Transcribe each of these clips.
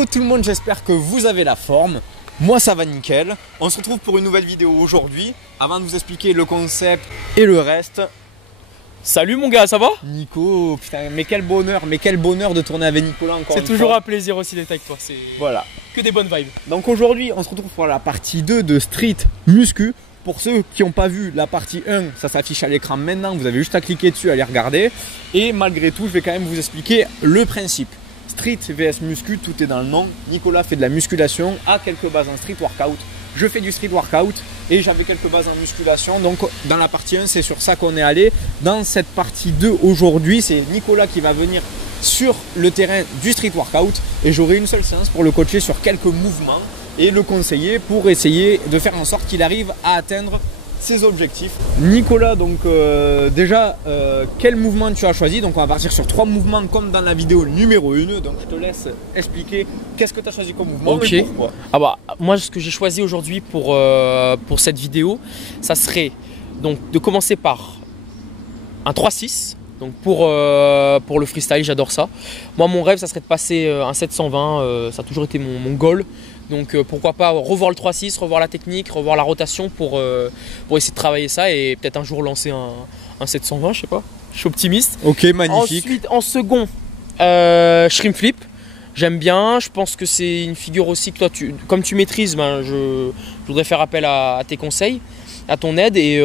Yo tout le monde, j'espère que vous avez la forme. Moi ça va nickel. On se retrouve pour une nouvelle vidéo aujourd'hui. Avant de vous expliquer le concept et le reste. Salut mon gars, ça va? Nico, putain, mais quel bonheur de tourner avec Nicolas encore. C'est toujours un plaisir aussi d'être avec toi, c'est voilà. Que des bonnes vibes. Donc aujourd'hui on se retrouve pour la partie 2 de Street Muscu. Pour ceux qui n'ont pas vu la partie 1, ça s'affiche à l'écran maintenant, vous avez juste à cliquer dessus, à aller regarder. Et malgré tout, je vais quand même vous expliquer le principe. Street vs Muscu, tout est dans le nom. Nicolas fait de la musculation, a quelques bases en street workout. Je fais du street workout et j'avais quelques bases en musculation. Donc dans la partie 1, c'est sur ça qu'on est allé. Dans cette partie 2 aujourd'hui, c'est Nicolas qui va venir sur le terrain du street workout et j'aurai une seule séance pour le coacher sur quelques mouvements et le conseiller pour essayer de faire en sorte qu'il arrive à atteindre ses objectifs. Nicolas, donc déjà, quel mouvement tu as choisi? Donc on va partir sur 3 mouvements comme dans la vidéo numéro 1. Donc je te laisse expliquer qu'est-ce que tu as choisi comme mouvement. Ok. Et pourquoi. Ah bah moi ce que j'ai choisi aujourd'hui pour cette vidéo, ça serait donc de commencer par un 3-6. Donc pour le freestyle, j'adore ça. Moi mon rêve ça serait de passer un 720, ça a toujours été mon goal. Donc pourquoi pas revoir le 3-6, revoir la technique, revoir la rotation pour essayer de travailler ça et peut-être un jour lancer un 720, je sais pas. Je suis optimiste. Ok, magnifique. Ensuite en second, shrimp flip. J'aime bien, je pense que c'est une figure aussi que toi, comme tu maîtrises, ben, je voudrais faire appel à tes conseils, à ton aide et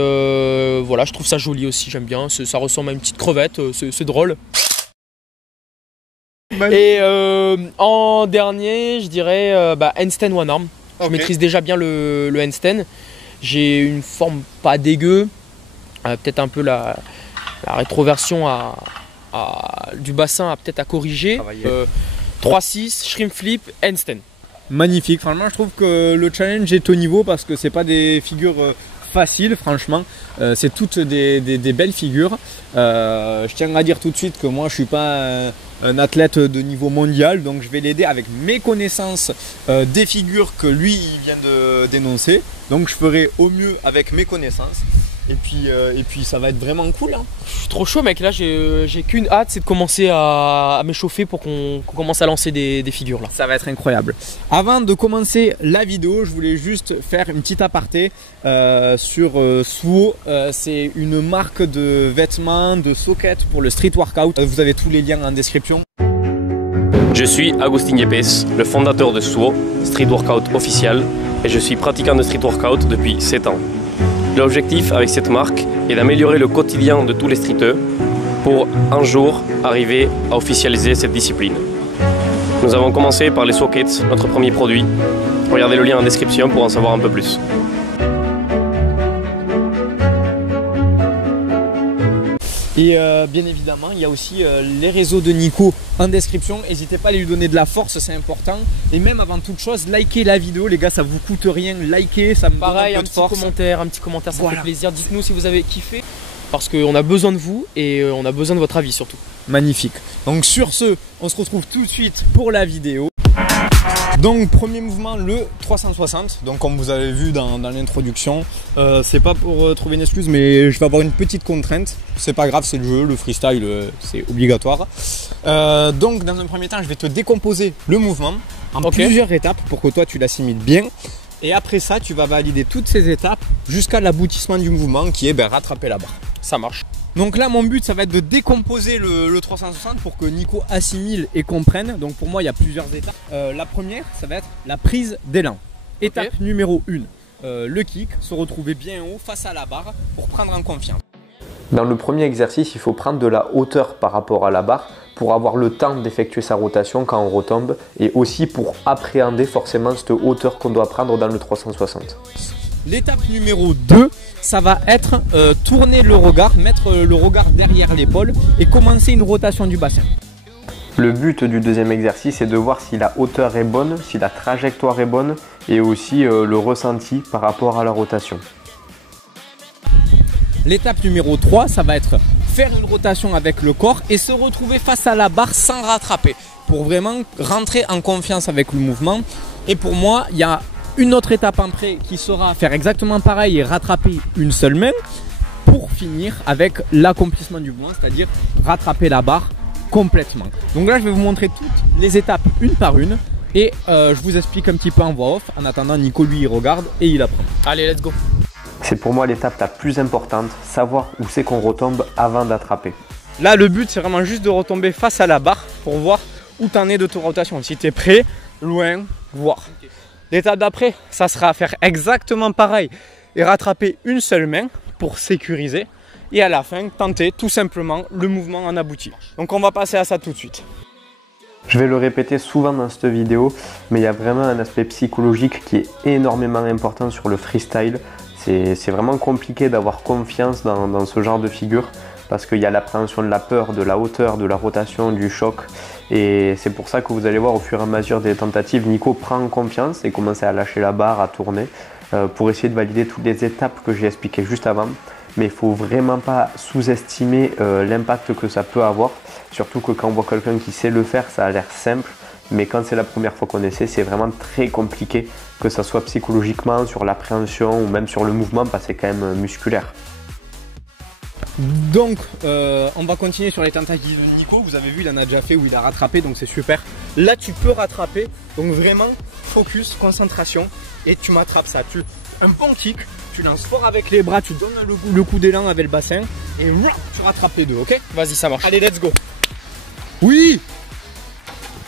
voilà, je trouve ça joli aussi, j'aime bien, ça ressemble à une petite crevette, c'est drôle. Et en dernier, je dirais handstand one arm. Je maîtrise déjà bien le handstand. J'ai une forme pas dégueu, peut-être un peu la rétroversion du bassin à peut-être à corriger. 3-6, shrimp flip, handstand. Magnifique, franchement je trouve que le challenge est au niveau parce que c'est pas des figures faciles, franchement, c'est toutes des belles figures. Je tiens à dire tout de suite que moi je suis pas un athlète de niveau mondial, donc je vais l'aider avec mes connaissances des figures que lui il vient de d'énoncer. Donc je ferai au mieux avec mes connaissances. Et puis ça va être vraiment cool, hein. Je suis trop chaud mec, là j'ai qu'une hâte, c'est de commencer à m'échauffer pour qu'on commence à lancer des figures là. Ça va être incroyable. Avant de commencer la vidéo, je voulais juste faire une petite aparté sur Suo. C'est une marque de vêtements, de sockets pour le street workout. Vous avez tous les liens en description. Je suis Agustin Yepes, le fondateur de Suo, street workout officiel, et je suis pratiquant de street workout depuis 7 ans. L'objectif avec cette marque est d'améliorer le quotidien de tous les streeteux pour un jour arriver à officialiser cette discipline. Nous avons commencé par les sockets, notre premier produit. Regardez le lien en description pour en savoir un peu plus. Et bien évidemment, il y a aussi les réseaux de Nico en description. N'hésitez pas à lui donner de la force, c'est important. Et même avant toute chose, likez la vidéo, les gars, ça vous coûte rien. Likez, ça me donne un peu de force. Un petit commentaire, ça fait plaisir. Dites-nous si vous avez kiffé, parce qu'on a besoin de vous et on a besoin de votre avis surtout. Magnifique. Donc sur ce, on se retrouve tout de suite pour la vidéo. Donc premier mouvement, le 360. Donc comme vous avez vu dans l'introduction, c'est pas pour trouver une excuse, mais je vais avoir une petite contrainte. C'est pas grave, c'est le jeu, le freestyle, c'est obligatoire. Donc dans un premier temps, je vais te décomposer le mouvement en plusieurs étapes pour que toi tu l'assimiles bien. Et après ça, tu vas valider toutes ces étapes jusqu'à l'aboutissement du mouvement qui est rattraper la barre. Ça marche. Donc là mon but ça va être de décomposer le 360 pour que Nico assimile et comprenne. Donc pour moi il y a plusieurs étapes. La première ça va être la prise d'élan. Étape numéro 1, le kick, se retrouver bien haut face à la barre pour prendre en confiance. Dans le premier exercice, il faut prendre de la hauteur par rapport à la barre pour avoir le temps d'effectuer sa rotation quand on retombe et aussi pour appréhender forcément cette hauteur qu'on doit prendre dans le 360. L'étape numéro 2, ça va être tourner le regard, mettre le regard derrière l'épaule et commencer une rotation du bassin. Le but du deuxième exercice est de voir si la hauteur est bonne, si la trajectoire est bonne et aussi le ressenti par rapport à la rotation. L'étape numéro 3, ça va être faire une rotation avec le corps et se retrouver face à la barre sans rattraper pour vraiment rentrer en confiance avec le mouvement. Et pour moi, il y a une autre étape après qui sera faire exactement pareil et rattraper une seule main pour finir avec l'accomplissement du mouvement, c'est-à-dire rattraper la barre complètement. Donc là, je vais vous montrer toutes les étapes une par une. Et je vous explique un petit peu en voix off. En attendant, Nico lui il regarde et il apprend. Allez, let's go. C'est pour moi l'étape la plus importante, savoir où c'est qu'on retombe avant d'attraper. Là, le but, c'est vraiment juste de retomber face à la barre pour voir où tu en es de ta rotation. Si tu es prêt, loin, voir. Okay. L'étape d'après, ça sera faire exactement pareil et rattraper une seule main pour sécuriser. Et à la fin, tenter tout simplement le mouvement en abouti. Donc on va passer à ça tout de suite. Je vais le répéter souvent dans cette vidéo, mais il y a vraiment un aspect psychologique qui est énormément important sur le freestyle. C'est vraiment compliqué d'avoir confiance dans ce genre de figure parce qu'il y a l'appréhension de la peur, de la hauteur, de la rotation, du choc. Et c'est pour ça que vous allez voir au fur et à mesure des tentatives, Nico prend confiance et commence à lâcher la barre, à tourner pour essayer de valider toutes les étapes que j'ai expliquées juste avant. Mais il ne faut vraiment pas sous-estimer l'impact que ça peut avoir. Surtout que quand on voit quelqu'un qui sait le faire, ça a l'air simple. Mais quand c'est la première fois qu'on essaie, c'est vraiment très compliqué, que ce soit psychologiquement, sur l'appréhension ou même sur le mouvement, parce que c'est quand même musculaire. Donc, on va continuer sur les tentatives de Nico. Vous avez vu, il en a déjà fait où il a rattrapé, donc c'est super. Là, tu peux rattraper. Donc vraiment, focus, concentration. Et tu m'attrapes ça. Un bon kick, tu lances fort avec les bras, tu donnes le coup d'élan avec le bassin. Et tu rattrapes les deux, ok? Vas-y, ça marche. Allez, let's go. Oui!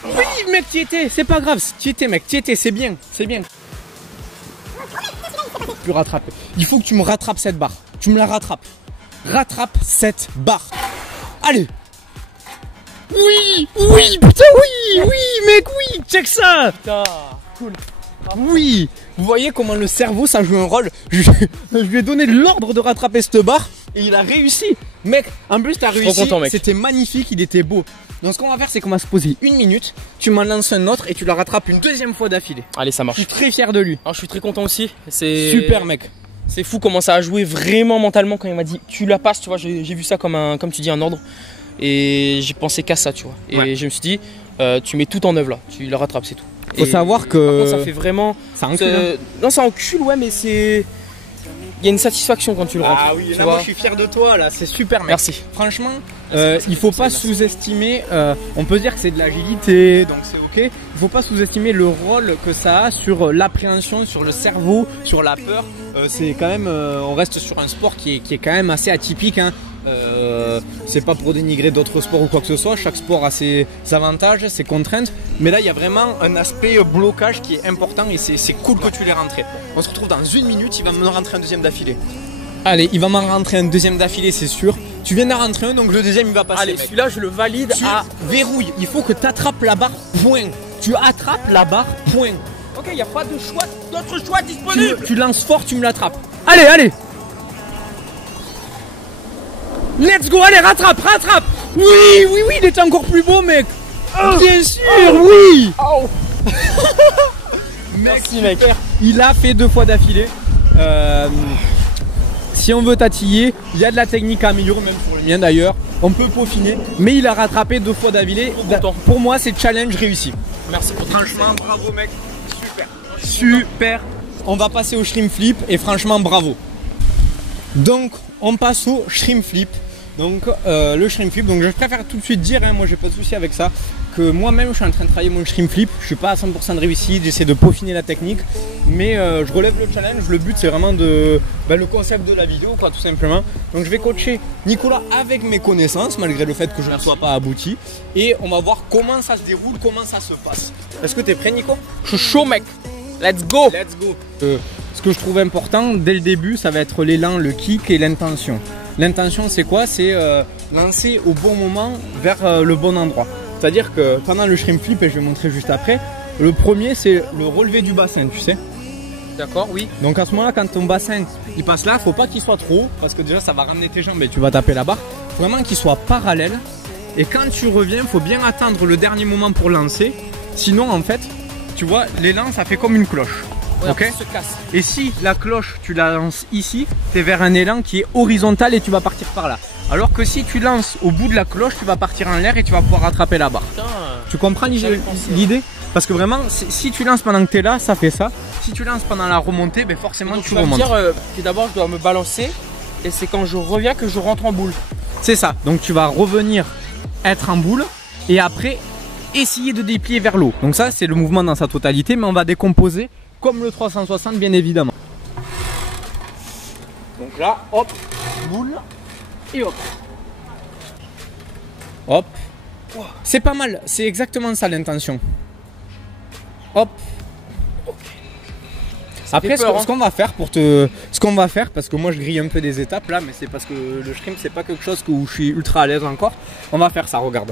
Oui, mec, t'y étais, c'est pas grave, t'y étais, mec, t'y étais, c'est bien, c'est bien. Tu rattrapes. Il faut que tu me rattrapes cette barre. Tu me la rattrapes. Rattrape cette barre. Allez. Oui, oui, putain, oui, oui, mec, oui, check ça. Putain, cool. Oui, vous voyez comment le cerveau ça joue un rôle. Je lui ai donné l'ordre de rattraper cette barre et il a réussi. Mec, en plus t'as réussi, c'était magnifique, il était beau. Donc ce qu'on va faire, c'est qu'on va se poser 1 minute, tu m'en lances un autre et tu la rattrapes une deuxième fois d'affilée. Allez, ça marche. Je suis très fier de lui. Alors, je suis très content aussi. Super mec. C'est fou comment ça a joué vraiment mentalement quand il m'a dit tu la passes, tu vois, j'ai vu ça comme tu dis un ordre. Et j'ai pensé qu'à ça, tu vois. Et ouais. Je me suis dit, tu mets tout en œuvre là, tu la rattrapes, c'est tout. Faut savoir que... Par contre, ça fait vraiment... Ça encule, hein. Non, ça encule, ouais, mais c'est... Il y a une satisfaction quand tu le rentres. Ah oui, là, moi je suis fier de toi, là, c'est super mec. Merci. Franchement, il faut pas sous-estimer, on peut dire que c'est de l'agilité, donc c'est ok. Il faut pas sous-estimer le rôle que ça a sur l'appréhension, sur le cerveau, sur la peur. C'est quand même, on reste sur un sport qui est quand même assez atypique, hein. C'est pas pour dénigrer d'autres sports ou quoi que ce soit, chaque sport a ses avantages, ses contraintes, mais là il y a vraiment un aspect blocage qui est important et c'est cool que tu l'aies rentré. On se retrouve dans 1 minute, il va me rentrer un deuxième d'affilée. Allez, il va m'en rentrer un deuxième d'affilée, c'est sûr. Tu viens d'en rentrer un, donc le deuxième il va passer. Allez, celui-là je le valide à verrouille. Il faut que tu attrapes la barre, point. Tu attrapes la barre, point. Ok, il n'y a pas de choix, d'autres choix disponibles. Tu lances fort, tu me l'attrapes. Allez, allez. Let's go, allez, rattrape, rattrape. Oui, oui, oui, il était encore plus beau, mec. Bien sûr, oui. Oh. Merci, mec. Il a fait 2 fois d'affilée. Si on veut tatiller, il y a de la technique à améliorer, même pour le mien d'ailleurs. On peut peaufiner, mais il a rattrapé 2 fois d'affilée. Pour moi, c'est challenge réussi. Merci pour franchement, bravo, mec. Super. Super. On va passer au shrimp flip et franchement, bravo. Donc, on passe au shrimp flip. Donc le shrimp flip, donc je préfère tout de suite dire, hein, moi j'ai pas de souci avec ça, que moi-même je suis en train de travailler mon shrimp flip, je suis pas à 100% de réussite, j'essaie de peaufiner la technique, mais je relève le challenge, le but c'est vraiment le concept de la vidéo quoi, tout simplement. Donc je vais coacher Nicolas avec mes connaissances, malgré le fait que je ne sois pas abouti, et on va voir comment ça se déroule, comment ça se passe. Est-ce que tu es prêt Nico? Je suis chaud mec, let's go. Let's go. Ce que je trouve important dès le début, ça va être l'élan, le kick et l'intention. L'intention c'est quoi? C'est lancer au bon moment vers le bon endroit. C'est-à-dire que pendant le shrimp flip, et je vais montrer juste après, le premier c'est le relevé du bassin, tu sais. D'accord, oui. Donc à ce moment-là, quand ton bassin il passe là, faut pas qu'il soit trop haut parce que déjà ça va ramener tes jambes et tu vas taper la barre. Faut vraiment qu'il soit parallèle. Et quand tu reviens, faut bien attendre le dernier moment pour lancer. Sinon en fait, tu vois, l'élan ça fait comme une cloche. Ouais, ok. Se casse. Et si la cloche tu la lances ici, tu es vers un élan qui est horizontal et tu vas partir par là. Alors que si tu lances au bout de la cloche, tu vas partir en l'air et tu vas pouvoir rattraper la barre. Putain, tu comprends l'idée? Parce que vraiment, si tu lances pendant que tu es là, ça fait ça. Si tu lances pendant la remontée, ben forcément donc, tu remontes. dire que d'abord je dois me balancer et c'est quand je reviens que je rentre en boule. C'est ça. Donc tu vas revenir être en boule et après essayer de déplier vers le haut. Donc ça, c'est le mouvement dans sa totalité, mais on va décomposer comme le 360, bien évidemment. Donc là, hop, boule, et hop. Hop. C'est pas mal, c'est exactement ça l'intention. Hop. Après, ce qu'on va faire parce que moi je grille un peu des étapes là, mais c'est parce que le shrimp c'est pas quelque chose où je suis ultra à l'aise encore. On va faire ça, regarde.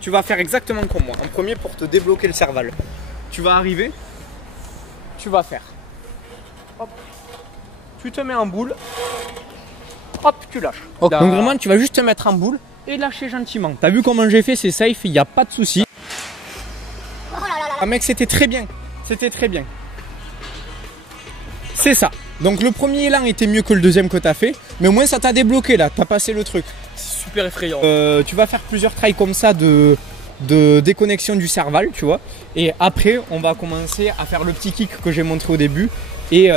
Tu vas faire exactement comme moi. En premier, pour te débloquer le cerval, tu vas arriver, tu vas faire. Hop. Tu te mets en boule. Hop, tu lâches. Okay. Donc vraiment, tu vas juste te mettre en boule et lâcher gentiment. T'as vu comment j'ai fait, c'est safe, il n'y a pas de souci. Ah mec, c'était très bien. C'était très bien. C'est ça. Donc le premier élan était mieux que le deuxième que tu as fait, mais au moins ça t'a débloqué là, tu as passé le truc. C'est super effrayant. Tu vas faire plusieurs tries comme ça de déconnexion du cerval, tu vois. Et après, on va commencer à faire le petit kick que j'ai montré au début. Et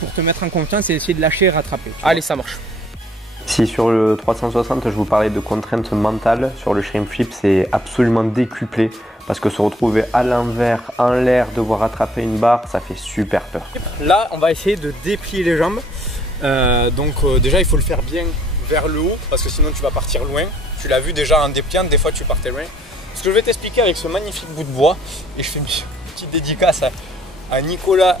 pour te mettre en confiance et essayer de lâcher et rattraper. Allez, ça marche. Si sur le 360, je vous parlais de contraintes mentales, sur le shrimp flip, c'est absolument décuplé. Parce que se retrouver à l'envers, en l'air, devoir rattraper une barre, ça fait super peur. Là, on va essayer de déplier les jambes. Déjà, il faut le faire bien vers le haut, parce que sinon tu vas partir loin. Tu l'as vu déjà en dépliant, des fois tu partais loin. Ce que je vais t'expliquer avec ce magnifique bout de bois, et je fais une petite dédicace à Nicolas,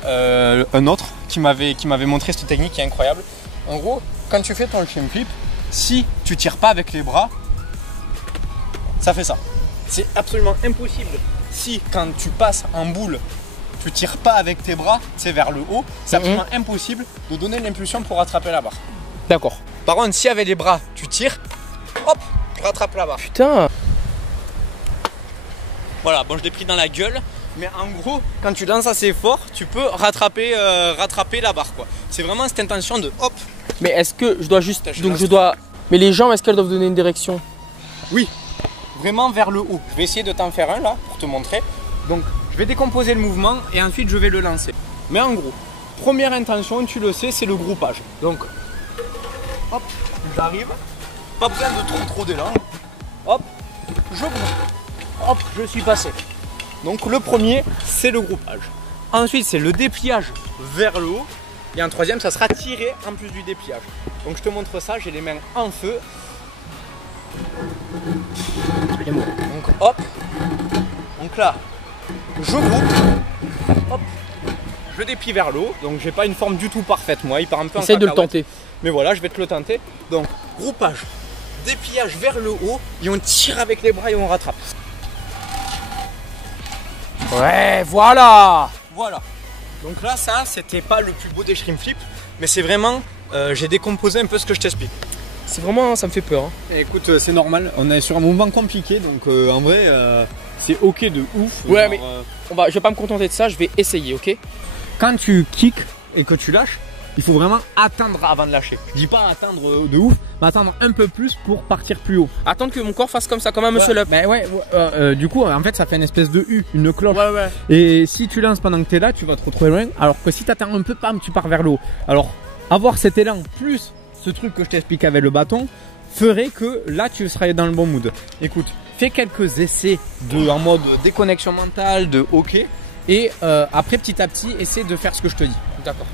un autre, qui m'avait montré cette technique qui est incroyable. En gros, quand tu fais ton shrimp flip, si tu tires pas avec les bras, ça fait ça. C'est absolument impossible. Si quand tu passes en boule, tu tires pas avec tes bras, c'est vers le haut, c'est absolument impossible de donner l'impulsion pour rattraper la barre. D'accord. Par contre, si avec les bras, tu tires, hop, rattrape la barre. Putain. Voilà, bon, je l'ai pris dans la gueule, mais en gros, quand tu lances assez fort, tu peux rattraper la barre, quoi. C'est vraiment cette intention de hop. Mais est-ce que je dois juste, mais les jambes, est-ce qu'elles doivent donner une direction? Oui. Vraiment vers le haut. Je vais essayer de t'en faire un là pour te montrer. Donc je vais décomposer le mouvement et ensuite je vais le lancer. Mais en gros, première intention, tu le sais, c'est le groupage. Donc hop, j'arrive. Pas besoin de trop d'élan. Hop, je groupe. Hop, je suis passé. Donc le premier, c'est le groupage. Ensuite, c'est le dépliage vers le haut. Et en troisième, ça sera tiré en plus du dépliage. Donc je te montre ça, j'ai les mains en feu. Donc hop, donc là je groupe, hop, je déplie vers le haut, donc j'ai pas une forme du tout parfaite moi, il part un peu en cacahuète. Essaye de le tenter. Mais voilà, je vais te le tenter. Donc groupage, dépliage vers le haut et on tire avec les bras et on rattrape. Ouais, voilà. Voilà. Donc là ça c'était pas le plus beau des shrimp flips, mais c'est vraiment, j'ai décomposé un peu ce que je t'explique. C'est vraiment, ça me fait peur. Hein. Écoute, c'est normal, on est sur un mouvement compliqué, donc en vrai, c'est ok de ouf. Ouais, genre, mais je vais pas me contenter de ça, je vais essayer, ok? Quand tu kicks et que tu lâches, il faut vraiment attendre avant de lâcher. Je dis pas attendre de ouf, mais attendre un peu plus pour partir plus haut. Attendre que mon corps fasse comme ça, comme un muscle up. Ben du coup, en fait, ça fait une espèce de U, une cloche. Ouais. Et si tu lances pendant que tu es là, tu vas te retrouver loin. Alors que si tu attends un peu, pam, tu pars vers le haut. Alors, avoir cet élan plus ce truc que je t'explique avec le bâton ferait que là tu serais dans le bon mood. Écoute, fais quelques essais en mode déconnexion mentale, de ok, et après petit à petit essaie de faire ce que je te dis. D'accord.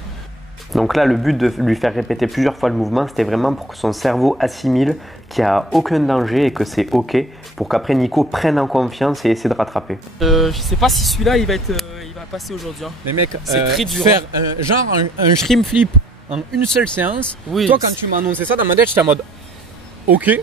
Donc là, le but de lui faire répéter plusieurs fois le mouvement, c'était vraiment pour que son cerveau assimile qu'il n'y a aucun danger et que c'est ok, pour qu'après Nico prenne en confiance et essaie de rattraper. Je sais pas si celui-là il va passer aujourd'hui. Hein. Mais mec, c'est très dur. Faire genre un shrimp flip en une seule séance. Oui, toi quand tu m'as annoncé ça dans ma tête j'étais en mode ok.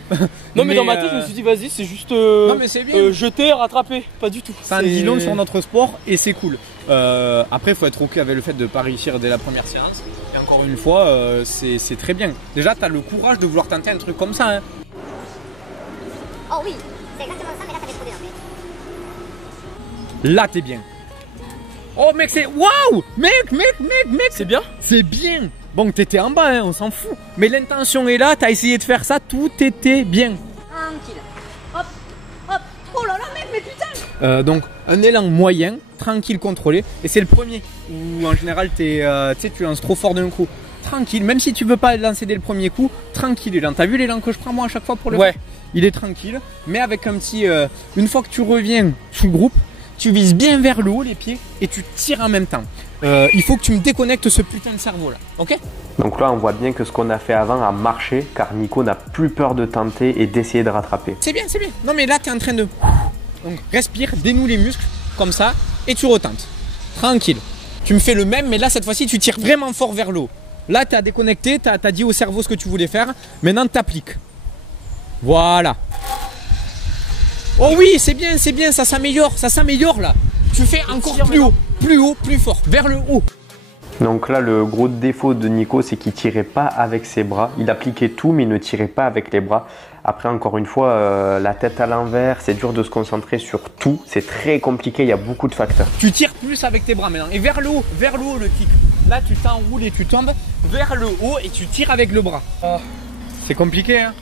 Non mais dans ma tête je me suis dit vas-y c'est juste jeter, rattraper, pas du tout. Ça en dit long sur notre sport et c'est cool. Après il faut être ok avec le fait de ne pas réussir dès la première séance. Et encore une fois c'est très bien. Déjà tu as le courage de vouloir tenter un truc comme ça. Hein. Oh oui, c'est exactement ça mais là ça fait trop d'énergie. Là t'es bien. Oh mec c'est waouh. Mec c'est bien. C'est bien. Bon, t'étais en bas, hein, on s'en fout. Mais l'intention est là, t'as essayé de faire ça, tout était bien. Tranquille. Hop, hop. Oh là là, mec, mais putain. Donc, un élan moyen, tranquille, contrôlé. Et c'est le premier où en général, tu lances trop fort d'un coup. tranquille. Même si tu veux pas lancer dès le premier coup, tranquille l'élan. T'as vu l'élan que je prends moi à chaque fois pour le faire? Il est tranquille, mais avec un petit... une fois que tu reviens sous le groupe, tu vises bien vers le haut les pieds et tu tires en même temps. Il faut que tu me déconnectes ce putain de cerveau là, ok? Donc là on voit bien que ce qu'on a fait avant a marché car Nico n'a plus peur de tenter et d'essayer de rattraper. C'est bien, c'est bien. Non mais là tu es en train de... Donc respire, dénoue les muscles comme ça et tu retentes. Tranquille. Tu me fais le même mais là cette fois-ci tu tires vraiment fort vers le haut. Là tu as déconnecté, tu as dit au cerveau ce que tu voulais faire. Maintenant tu appliques. Voilà. Oh oui, c'est bien, ça s'améliore là. Tu fais encore plus haut, plus fort, vers le haut. Donc là, le gros défaut de Nico, c'est qu'il tirait pas avec ses bras. Il appliquait tout, mais il ne tirait pas avec les bras. Après, encore une fois, la tête à l'envers, c'est dur de se concentrer sur tout. C'est très compliqué, il y a beaucoup de facteurs. Tu tires plus avec tes bras maintenant. Et vers le haut le kick. Là, tu t'enroules et tu tombes vers le haut et tu tires avec le bras. Oh. C'est compliqué, hein,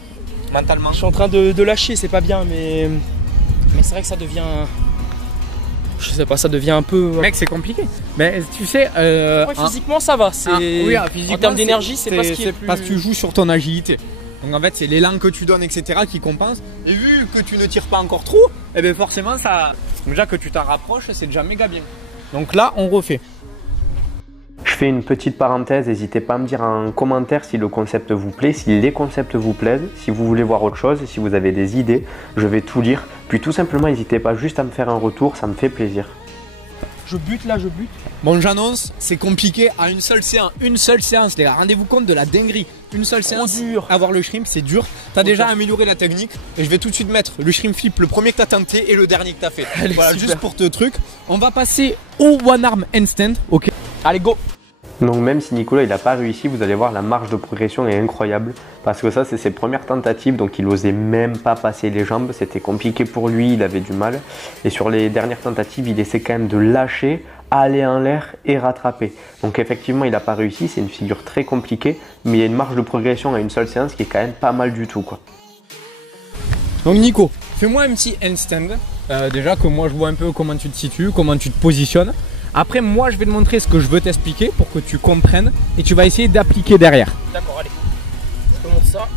mentalement. Je suis en train de lâcher, c'est pas bien, mais c'est vrai que ça devient... Je sais pas, ça devient un peu... Mec, c'est compliqué. Mais tu sais... physiquement, ça va. Oui, en termes d'énergie, c'est pas ce qui est plus... Parce que tu joues sur ton agilité. Donc en fait, c'est l'élan que tu donnes, etc. qui compense. Et vu que tu ne tires pas encore trop, et bien forcément, ça... Déjà que tu t'en rapproches, c'est déjà méga bien. Donc là, on refait. Je fais une petite parenthèse, n'hésitez pas à me dire en commentaire si le concept vous plaît, si les concepts vous plaisent, si vous voulez voir autre chose, si vous avez des idées, je vais tout lire. Puis tout simplement, n'hésitez pas juste à me faire un retour, ça me fait plaisir. Je bute là, je bute. Bon, j'annonce, c'est compliqué à une seule séance. Une seule séance, les gars, rendez-vous compte de la dinguerie. Une seule séance, dur. Avoir le shrimp, c'est dur. T'as déjà amélioré la technique et je vais tout de suite mettre le shrimp flip, le premier que t'as tenté et le dernier que t'as fait. Allez, voilà, super. juste pour te truc. On va passer au one arm handstand, ok? Allez, go. Donc même si Nicolas il n'a pas réussi, vous allez voir la marge de progression est incroyable parce que ça c'est ses premières tentatives, donc il n'osait même pas passer les jambes, c'était compliqué pour lui, il avait du mal, et sur les dernières tentatives il essaie quand même de lâcher, aller en l'air et rattraper. Donc effectivement il n'a pas réussi, c'est une figure très compliquée, mais il y a une marge de progression à une seule séance qui est quand même pas mal du tout, quoi. Donc Nico, fais-moi un petit handstand, déjà que moi je vois un peu comment tu te situes, comment tu te positionnes. Après, moi, je vais te montrer ce que je veux t'expliquer pour que tu comprennes et tu vas essayer d'appliquer derrière. D'accord, allez. Je te montre ça.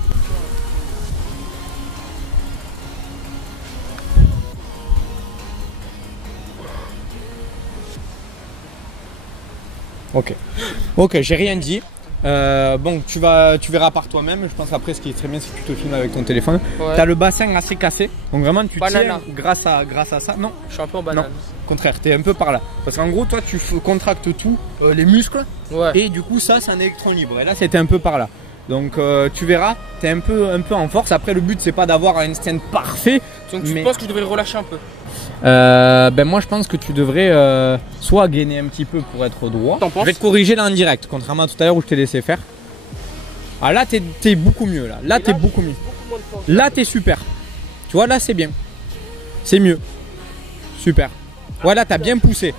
Ok. Ok, j'ai rien dit. Bon, tu verras par toi-même. Je pense après, ce qui est très bien, c'est que tu te filmes avec ton téléphone. Ouais. Tu as le bassin assez cassé. Donc vraiment, tu tiens grâce à ça. Non, je suis un peu en banane. Non, au contraire, tu es un peu par là. Parce qu'en gros, toi, tu contractes tout, les muscles. Ouais. Et du coup, ça, c'est un électron libre. Et là, c'était un peu par là. Donc, tu verras, tu es un peu en force. Après, le but, c'est pas d'avoir un stand parfait. Donc, tu penses que je devrais relâcher un peu? Ben moi je pense que tu devrais soit gainer un petit peu pour être droit. Je vais te corriger là en direct, contrairement à tout à l'heure où je t'ai laissé faire. Ah là t'es beaucoup mieux là. Là t'es beaucoup mieux. Là t'es super. Tu vois là c'est bien. C'est mieux. Super. Voilà, t'as bien poussé.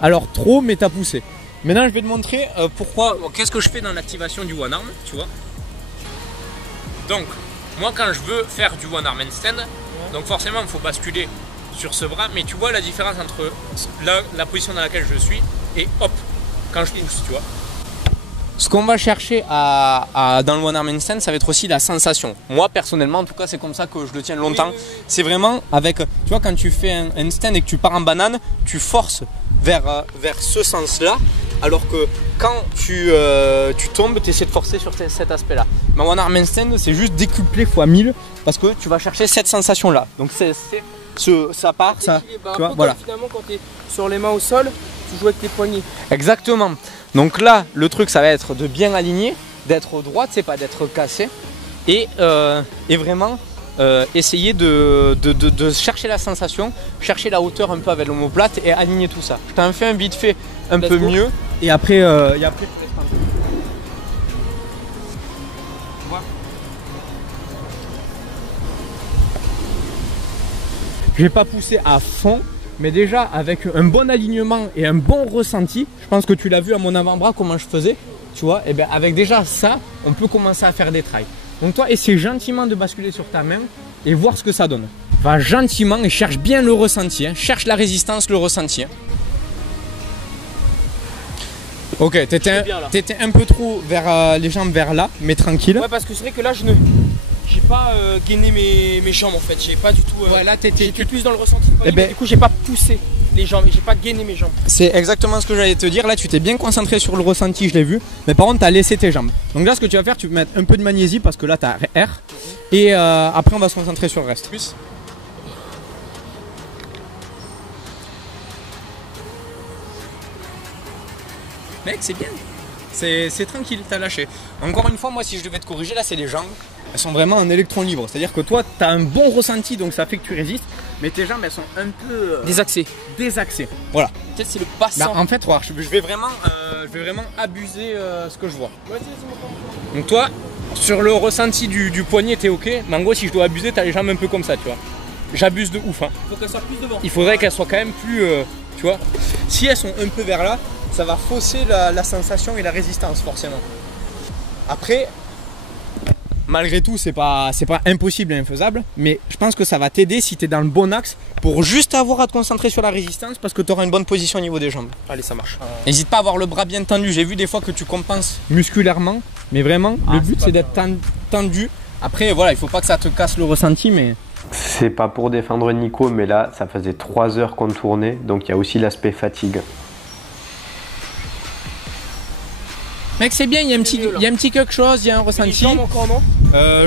Alors trop mais t'as poussé. Maintenant je vais te montrer pourquoi. Qu'est-ce que je fais dans l'activation du one arm, tu vois. Donc moi quand je veux faire du one arm handstand, donc forcément il faut basculer sur ce bras, mais tu vois la différence entre la position dans laquelle je suis et hop, quand je pousse, tu vois. Ce qu'on va chercher dans le one arm handstand, ça va être aussi la sensation. Moi personnellement, en tout cas, c'est comme ça que je le tiens longtemps. Oui. C'est vraiment avec, tu vois, quand tu fais un handstand et que tu pars en banane, tu forces vers ce sens-là, alors que quand tu tombes, tu essaies de forcer sur cet aspect-là. Mais one arm handstand, c'est juste décuplé x 1000 parce que tu vas chercher cette sensation-là. Donc ça part, ça, tu vois, voilà. Finalement, quand tu es sur les mains au sol, tu joues avec tes poignets. Exactement. Donc là, le truc, ça va être de bien aligner, d'être droite, c'est pas d'être cassé, et vraiment essayer de chercher la sensation, chercher la hauteur un peu avec l'omoplate et aligner tout ça. Je t'en fais un vite fait un peu mieux, et après, tu laisses tomber. Je vais pas pousser à fond, mais déjà avec un bon alignement et un bon ressenti, je pense que tu l'as vu à mon avant-bras comment je faisais, tu vois, et bien avec déjà ça, on peut commencer à faire des trails. Donc toi, essaie gentiment de basculer sur ta main et voir ce que ça donne. Va gentiment et cherche bien le ressenti, hein. Cherche la résistance, le ressenti. Hein. Ok, t'étais un peu trop vers les jambes vers là, mais tranquille. Ouais, parce que c'est vrai que là, j'ai pas gainé mes jambes en fait. J'ai pas du tout. Ouais, là, j'étais plus dans le ressenti. Du coup, j'ai pas poussé les jambes, j'ai pas gainé mes jambes. C'est exactement ce que j'allais te dire. Là, tu t'es bien concentré sur le ressenti, je l'ai vu. Mais par contre, tu as laissé tes jambes. Donc là, ce que tu vas faire, tu vas mettre un peu de magnésie parce que là, tu as R. Et après, on va se concentrer sur le reste. Mec, c'est bien. C'est tranquille, t'as lâché. Encore une fois, moi, si je devais te corriger, là, c'est les jambes. Elles sont vraiment en électron libre. C'est-à-dire que toi, tu as un bon ressenti, donc ça fait que tu résistes. Mais tes jambes, elles sont un peu désaxées. Voilà. Peut-être c'est le passant. Bah, en fait, je vais vraiment abuser ce que je vois. Donc toi, sur le ressenti du poignet, t'es ok. Mais en gros, si je dois abuser, t'as les jambes un peu comme ça, tu vois. J'abuse de ouf. Hein. Faut qu'elles soient plus devant. Il faudrait qu'elles soient quand même plus, tu vois. Si elles sont un peu vers là, ça va fausser la sensation et la résistance forcément. Après, malgré tout, c'est pas impossible et infaisable, mais je pense que ça va t'aider si tu es dans le bon axe pour juste avoir à te concentrer sur la résistance parce que tu auras une bonne position au niveau des jambes. Allez, ça marche. N'hésite pas à avoir le bras bien tendu. J'ai vu des fois que tu compenses musculairement, mais vraiment, le but c'est d'être tendu. Après, voilà, il faut pas que ça te casse le ressenti, mais... C'est pas pour défendre Nico, mais là, ça faisait 3 heures qu'on tournait, donc il y a aussi l'aspect fatigue. Mec, c'est bien, il y a un petit quelque chose, il y a un ressenti. Les jambes encore, non?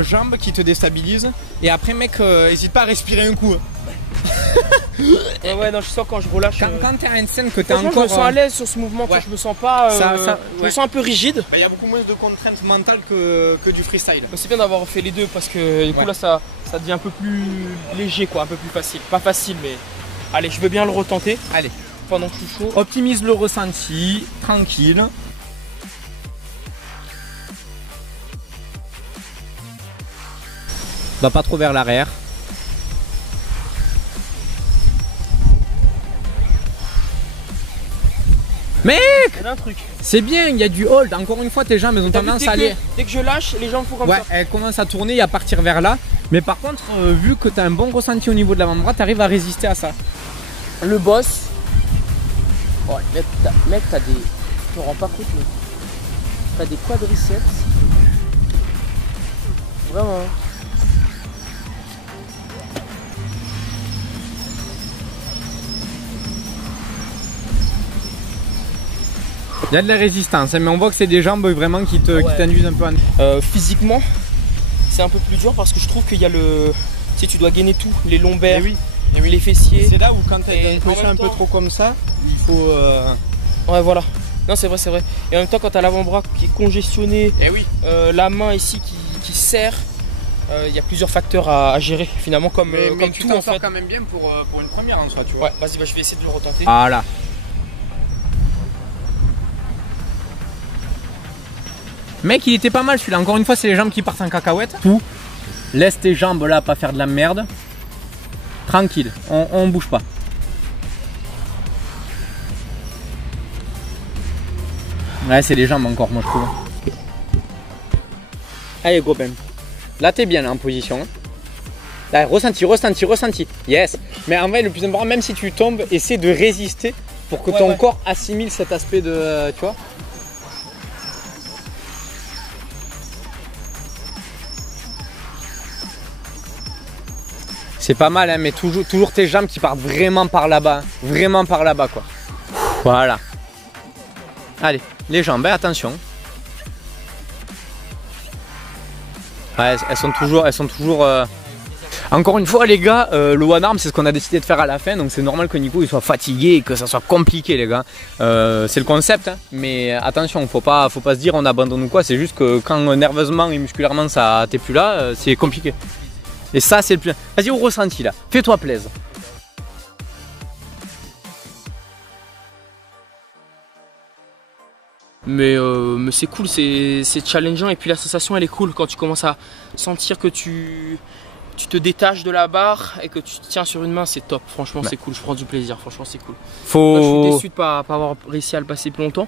Jambes qui te déstabilisent. Et après, mec, n'hésite pas à respirer un coup. Ouais, non, je sens quand je relâche. Quand t'es à une scène que t'es encore. Je me sens à l'aise sur ce mouvement, ouais. Je me sens pas. Je me sens un peu rigide. Il y a beaucoup moins de contraintes mentales que du freestyle. C'est bien d'avoir fait les deux parce que du coup, là, ça devient un peu plus léger, quoi, un peu plus facile. Pas facile, mais. Allez, je veux bien le retenter. Allez, pendant que je suis chaud. Optimise le ressenti, tranquille. Va pas trop vers l'arrière. Mec, c'est bien, il y a du hold. Encore une fois, tes jambes elles ont tendance à aller. Dès que je lâche, les jambes font comme ça. Ouais, elles commencent à tourner et à partir vers là. Mais par contre, vu que tu as un bon ressenti au niveau de l'avant-bras, tu arrives à résister à ça. Le boss. Oh, mec, t'as des. Tu te rends pas compte, mais. T'as des quadriceps. Vraiment. Il y a de la résistance, mais on voit que c'est des jambes vraiment qui t'induisent un peu en... Physiquement, c'est un peu plus dur parce que je trouve qu'il y a le... Tu sais, tu dois gainer tout, les lombaires, les fessiers. C'est là où quand tu as une position un peu trop comme ça, il faut... Ouais, voilà. Non, c'est vrai. Et en même temps, quand tu as l'avant-bras qui est congestionné, la main ici qui serre, il y a plusieurs facteurs à gérer finalement comme tu tout t'en en fait. quand même bien pour une première en soi, tu vois. Ouais, vas-y, je vais essayer de le retenter. Voilà. Mec, il était pas mal celui-là. Encore une fois, c'est les jambes qui partent en cacahuète. Tout. Laisse tes jambes là, pas faire de la merde. Tranquille, on bouge pas. Ouais, c'est les jambes encore, moi je trouve. Allez, go Ben. Là, t'es bien là, en position. Là, ressenti. Yes. Mais en vrai, le plus important, même si tu tombes, essaie de résister pour que ton corps assimile cet aspect de. Tu vois. C'est pas mal, hein, mais toujours tes jambes qui partent vraiment par là-bas. Vraiment par là-bas, quoi. Voilà. Allez, les jambes, attention. Ouais, elles sont toujours... Encore une fois, les gars, le one arm, c'est ce qu'on a décidé de faire à la fin. Donc c'est normal que Nico il soit fatigué et que ça soit compliqué, les gars. C'est le concept, hein, mais attention, faut pas se dire on abandonne ou quoi. C'est juste que quand nerveusement et musculairement ça t'es plus là, c'est compliqué. Et ça, c'est le plus... Vas-y, au ressenti, là. Fais-toi plaisir. Mais c'est cool, c'est challengeant. Et puis la sensation, elle est cool quand tu commences à sentir que tu te détaches de la barre et que tu te tiens sur une main. C'est top. Franchement, c'est cool. Je prends du plaisir. Franchement, c'est cool. Là, je suis déçu de ne pas avoir réussi à le passer plus longtemps.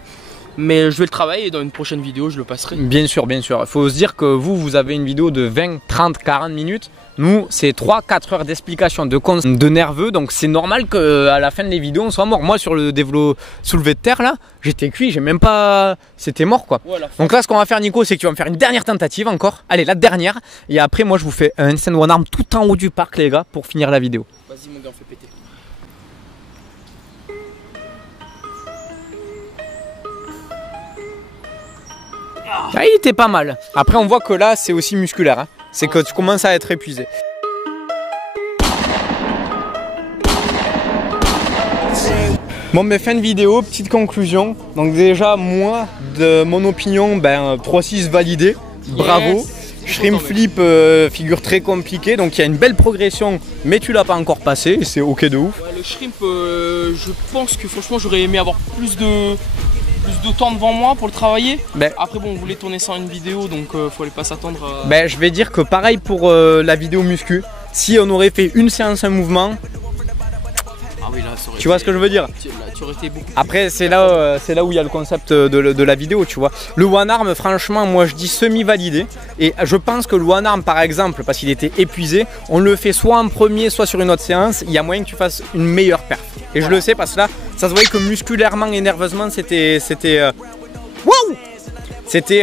Mais je vais le travailler et dans une prochaine vidéo je le passerai. Bien sûr, bien sûr. Il faut se dire que vous avez une vidéo de 20, 30, 40 minutes. Nous, c'est 3-4 heures d'explication de nerveux. Donc c'est normal qu'à la fin des vidéos, on soit mort. Moi, sur le soulevé de terre, là, j'étais cuit. J'ai même pas... C'était mort, quoi. Ouais, donc là, ce qu'on va faire, Nico, c'est que tu vas me faire une dernière tentative encore. Allez, la dernière. Et après, moi, je vous fais un handstand one arm tout en haut du parc, les gars, pour finir la vidéo. Vas-y, mon gars, on fait péter. Ah, il était pas mal. Après, on voit que là, c'est aussi musculaire. Hein. C'est que tu commences à être épuisé. Bon, mais fin de vidéo, petite conclusion. Donc déjà, moi, de mon opinion, 3-6 validé. Bravo. Yes. Shrimp flip, figure très compliquée. Donc il y a une belle progression, mais tu l'as pas encore passé. C'est ok de ouf. Ouais, le shrimp, je pense que franchement, j'aurais aimé avoir plus de temps devant moi pour le travailler. Après bon, on voulait tourner ça en une vidéo, donc fallait pas s'attendre à... Je vais dire que pareil pour la vidéo muscu, si on aurait fait une séance, un mouvement, ah oui, là, ça aurait tu vois ce que je veux dire. Tu aurais été beaucoup plus... Après c'est là où il y a le concept de la vidéo, tu vois. Le one arm, franchement, moi je dis semi-validé. Et je pense que le one arm, par exemple, parce qu'il était épuisé, on le fait soit en premier, soit sur une autre séance. Il y a moyen que tu fasses une meilleure perf. Et je le sais parce que là, ça se voyait que musculairement et nerveusement, c'était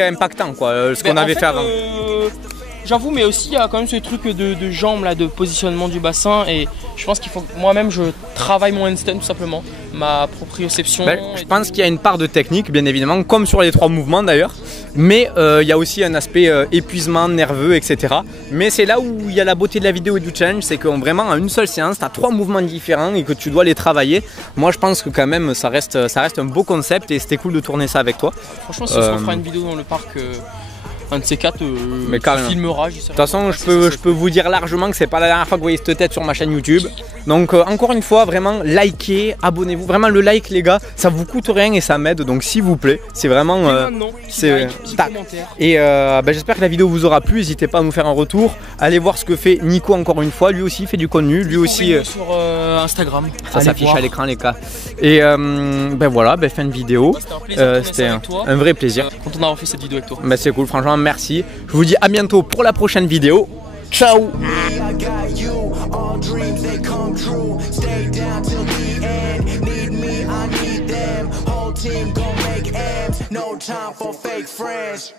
impactant, quoi, ce qu'on avait fait avant. J'avoue, mais aussi il y a quand même ce truc de jambes là, de positionnement du bassin, et je pense qu'il faut que moi-même je travaille mon handstand tout simplement, ma proprioception. Je pense qu'il y a une part de technique, bien évidemment, comme sur les 3 mouvements d'ailleurs, mais il y a aussi un aspect épuisement nerveux, etc. Mais c'est là où il y a la beauté de la vidéo et du challenge, c'est que vraiment en une seule séance, tu as 3 mouvements différents et que tu dois les travailler. Moi je pense que quand même ça reste un beau concept et c'était cool de tourner ça avec toi. Franchement, si on fera une vidéo dans le parc, un de ces 4 filmera. De toute façon, je peux vous dire largement que c'est pas la dernière fois que vous voyez cette tête sur ma chaîne YouTube. Donc encore une fois, vraiment likez, abonnez-vous. Vraiment le like, les gars, ça vous coûte rien et ça m'aide. Donc s'il vous plaît, c'est vraiment c'est commentaire. Et j'espère que la vidéo vous aura plu. N'hésitez pas à nous faire un retour. Allez voir ce que fait Nico encore une fois. Lui aussi fait du contenu. Lui aussi sur Instagram. Ça s'affiche à l'écran, les gars. Et voilà, fin de vidéo. C'était un vrai plaisir. Quand on a refait cette vidéo avec toi. C'est cool, franchement, merci. Je vous dis à bientôt pour la prochaine vidéo. Ciao. No time for fake friends.